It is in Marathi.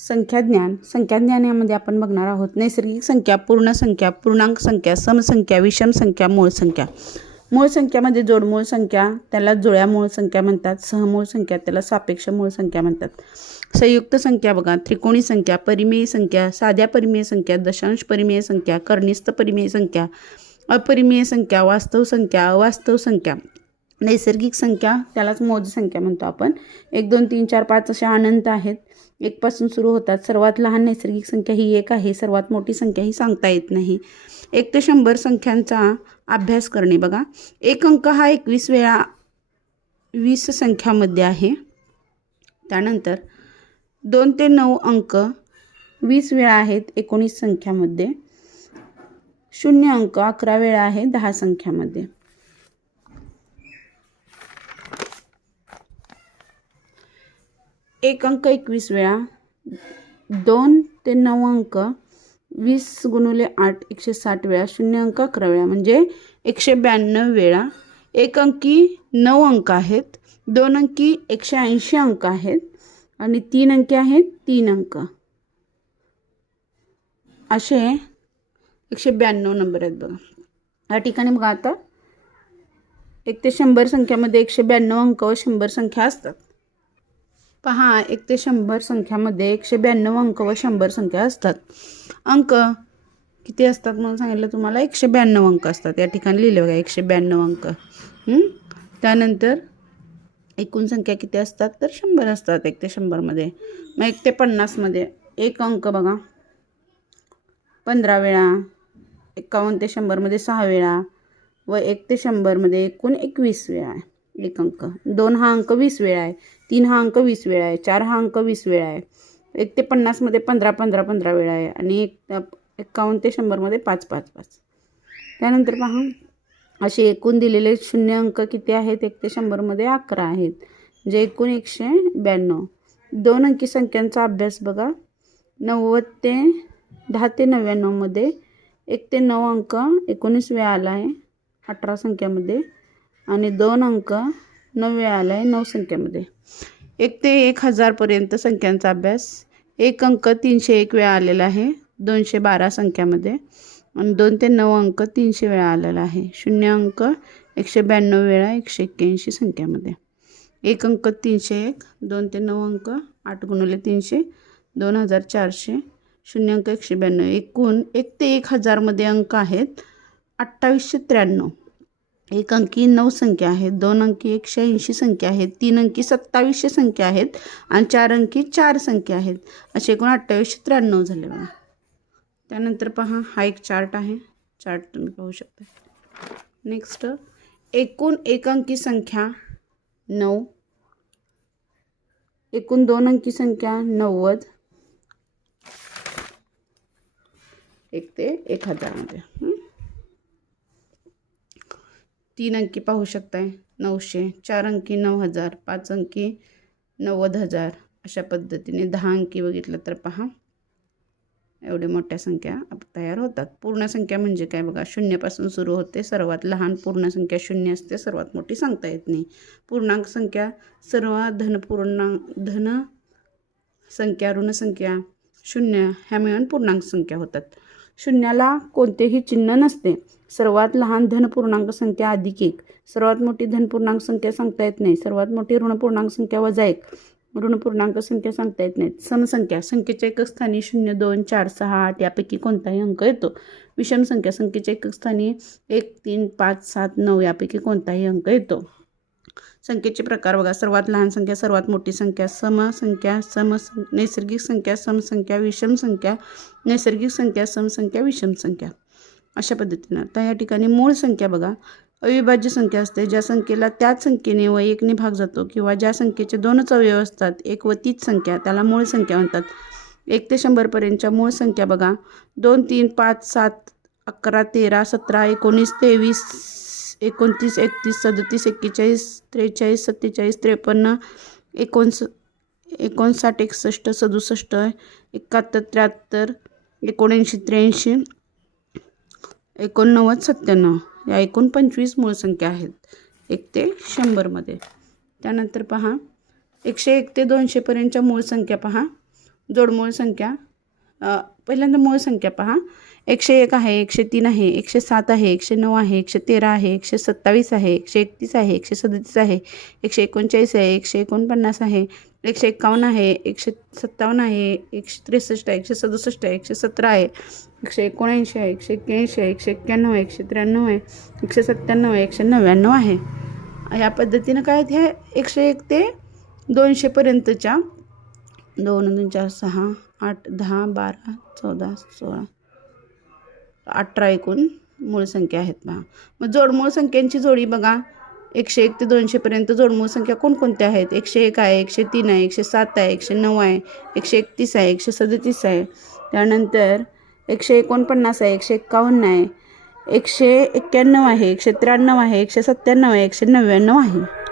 संख्याज्ञान यामध्ये आपण बघणार आहोत नैसर्गिक संख्या, पूर्ण संख्या, पूर्णांक संख्या, समसंख्या, विषम संख्या, मूळ संख्या. मूळ संख्यामध्ये जोडमूळ संख्या त्याला जुळ्या मूळ संख्या म्हणतात. सहमूळ संख्या त्याला सापेक्ष मूळ संख्या म्हणतात. संयुक्त संख्या बघा, त्रिकोणी संख्या, परिमेय संख्या, साध्या परिमेय संख्या, दशांश परिमेय संख्या, कर्निस्थ परिमेय संख्या, अपरिमेय संख्या, वास्तव संख्या, अवास्तव संख्या. नैसर्गिक संख्या त्यालाच मोज संख्या म्हणतो आपण. 1 2 3 4 5 अशा अनंत आहेत. 1 पासून सुरू होतात. सर्वात लहान नैसर्गिक संख्या ही 1 आहे. सर्वात मोठी संख्या ही सांगता येत नाही. 1 ते 100 संख्यांचा अभ्यास करणे बघा. एक अंक हा 21 वेळा 20 संख्यामध्ये आहे. त्यानंतर 2 ते 9 अंक 20 वेळा आहेत 19 संख्यामध्ये. 0 अंक 11 वेळा आहे 10 संख्यामध्ये. एक अंक 21 वेळा, 2 ते 9 अंक 20 गुणिले 8 160 वेळा, 0 अंक 11 वेळा म्हणजे 192 वेळा. एक अंकी 9 अंक आहेत, 2 अंकी 180 अंक आहेत आणि 3 अंकी आहेत 3 अंक. असे 192 नंबर आहेत बघा. या ठिकाणी बघा आता 1 ते 100 संख्यामध्ये 192 अंक व 100 संख्या असतात. पहा 1 ते 100 संख्यामध्ये 192 अंक व 100 संख्या असतात. अंक किती असतात म्हणून सांगितलं तुम्हाला, 192 अंक असतात. या ठिकाणी लिहिले बघा 192 अंक. त्यानंतर एकूण संख्या किती असतात तर 100 असतात 1 ते 100 मध्ये. मग 1 ते 50 मध्ये एक अंक बघा 15 वेळा, 51 ते 100 मध्ये 6 वेळा व 1 ते 100 मध्ये एकूण 21 वेळा आहे एक अंक. 2 हा अंक 20 वेळा आहे, 3 हा अंक 20 वेळा आहे, 4 हा अंक 20 वेळा आहे. 1 ते 50 मध्ये 15 15 15 वेळा आहे आणि 51 ते 100 मध्ये 5 5 5. त्यानंतर पहा असे एकूण दिलेले शून्य अंक किती आहेत 1 ते 100 मध्ये 11 आहेत, म्हणजे एकूण 192. 2 अंकी संख्यांचा अभ्यास बघा. 10 ते 99 मध्ये 1 ते 9 अंक 19 वेळा आला आहे 18 संख्यामध्ये आणि 2 अंक 9 वेळा आला आहे 9 संख्यामध्ये. 1 ते 1000 पर्यंत संख्यांचा अभ्यास. एक अंक 301 वेळा आलेला आहे 212 संख्यामध्ये आणि 2 ते 9 अंक 300 वेळा आलेला आहे. 0 अंक 192 वेळा 181 संख्यामध्ये. एक अंक 301, 2 ते 9 अंक 8 गुणिले 300 2400, 0 अंक 192. एकूण 1 ते 1000 मध्ये अंक आहेत 2893. एक अंकी 9 संख्या आहेत, 2 अंकी 180 संख्या आहेत, 3 अंकी 2700 संख्या आहेत आणि 4 अंकी 4 संख्या आहेत. असे एकूण 2893 झाले बघा. त्यानंतर पहा हा एक चार्ट आहे, चार्ट तुम्ही पाहू शकता. नेक्स्ट एकूण एक अंकी संख्या 9, एकूण 2 अंकी संख्या 90, 1 ते 1000 मध्ये. 3 अंकी पाहू शकताय 900, 4 अंकी 9000, 5 अंकी 90000. अशा पद्धतीने 10 अंकी बघितलं तर पहा एवढ्या मोठ्या संख्या तयार होतात. पूर्ण संख्या म्हणजे काय बघा, 0 पासून सुरू होते. सर्वात लहान पूर्ण संख्या 0 असते, सर्वात मोठी सांगता येत नाही. पूर्णांक संख्या सर्व धन संख्या, ऋण संख्या, 0 ह्या मिळून पूर्णांक संख्या होतात. शून्याला कोणतेही चिन्ह नसते. सर्वात लहान धन पूर्णांक संख्या +1. सर्वात मोठी धन पूर्णांक संख्या सांगता येत नाही. सर्वात मोठी ऋण पूर्णांक संख्या -1. ऋण पूर्णांक संख्या सांगता येत नाहीत. समसंख्या संख्येच्या एकक स्थानी 0 2 4 6 8 यापैकी कोणताही अंक येतो. विषम संख्या संख्येच्या एकक स्थानी 1 3 5 7 9 यापैकी कोणताही अंक येतो. संख्येचे प्रकार बघा. सर्वात लहान संख्या, सर्वात मोठी संख्या, समसंख्या, नैसर्गिक संख्या, समसंख्या, विषम संख्या, नैसर्गिक संख्या, समसंख्या, विषम संख्या. अशा पद्धतीनं. आता या ठिकाणी मूळ संख्या बघा. अविभाज्य संख्या असते ज्या संख्येला त्याच संख्येने व 1 ने भाग जातो किंवा ज्या संख्येचे 2च अवयव असतात 1 व तीच संख्या, त्याला मूळ संख्या म्हणतात. 1 ते 100 पर्यंतच्या मूळ संख्या बघा. 2 3 5 7 11 13 17 19 23 29 31 37 41 43 47 53 59 61 67 71 73 79 83 89 97 या एकूण 25 मूळ संख्या आहेत 1 ते 100 मध्ये. त्यानंतर पहा 101 ते 200 पर्यंतच्या मूळ संख्या पहा. जोडमूळ संख्या पहिल्यांदा मूळ संख्या पहा. 101 आहे, 103 आहे, 107 आहे, 109 आहे, 113 आहे, 127 आहे, 131 आहे, 137 आहे, 139 आहे, 149 आहे, 151 आहे, 157 आहे, 163 आहे, 167 आहे, 117 आहे, 179 आहे, 181 आहे, 191 आहे, 193 आहे, 197 आहे, 199 आहे. ह्या पद्धतीनं काय आहेत ह्या 101 ते 200पर्यंतच्या 2 2 4 6 8 10 12 14 16 18 एकूण मूळ संख्या आहेत पहा. मग जोडमूळ संख्यांची जोडी बघा. 101 ते 200पर्यंत जोडमूळ संख्या कोणकोणत्या आहेत? 101 आहे, 103 आहे, 107 आहे, 109 आहे, 131 आहे, 137 आहे, त्यानंतर 149 आहे, 151 आहे, 191 आहे, 193 आहे, 197 आहे, 199 आहे.